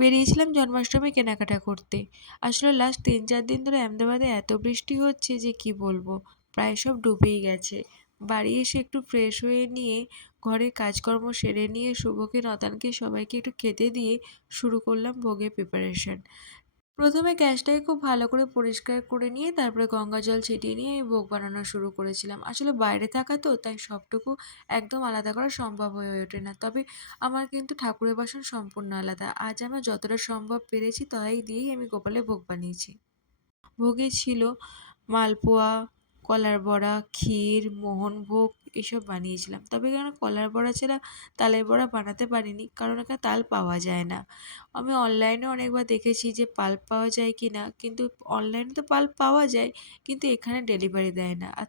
বেরিয়েছিলাম জন্মাষ্টমী কেনাকাটা করতে। আসলে লাস্ট ৩-৪ দিন ধরে আহমেদাবাদে এত বৃষ্টি হচ্ছে যে কি বলবো, প্রায় সব ডুবেই গেছে। বাড়ি এসে একটু ফ্রেশ হয়ে নিয়ে ঘরের কাজকর্ম সেরে নিয়ে শুভকে, নতানকে সবাইকে একটু খেতে দিয়ে শুরু করলাম ভোগের প্রিপারেশন। প্রথমে গ্যাসটাকে খুব ভালো করে পরিষ্কার করে নিয়ে তারপরে গঙ্গা জল ছিটিয়ে নিয়ে আমি ভোগ বানানো শুরু করেছিলাম। আসলে বাইরে থাকা তো, তাই সবটুকু একদম আলাদা করা সম্ভব হয়ে ওঠে না। তবে আমার কিন্তু ঠাকুরের বাসন সম্পূর্ণ আলাদা। আজ আমার যতটা সম্ভব পেরেছি তাই দিয়েই আমি গোপালের ভোগ বানিয়েছি। ভোগে ছিল মালপোয়া, কলার বড়া, ক্ষীর, মোহনভোগ এসব বানিয়েছিলাম। তবে কেন কলার বড়া ছাড়া তালের বড়া বানাতে পারিনি, কারণ এখানে তাল পাওয়া যায় না। আমি অনলাইনে অনেকবার দেখেছি যে পাল্প পাওয়া যায় কি না, কিন্তু অনলাইনে তো পাল্প পাওয়া যায়, কিন্তু এখানে ডেলিভারি দেয় না। আর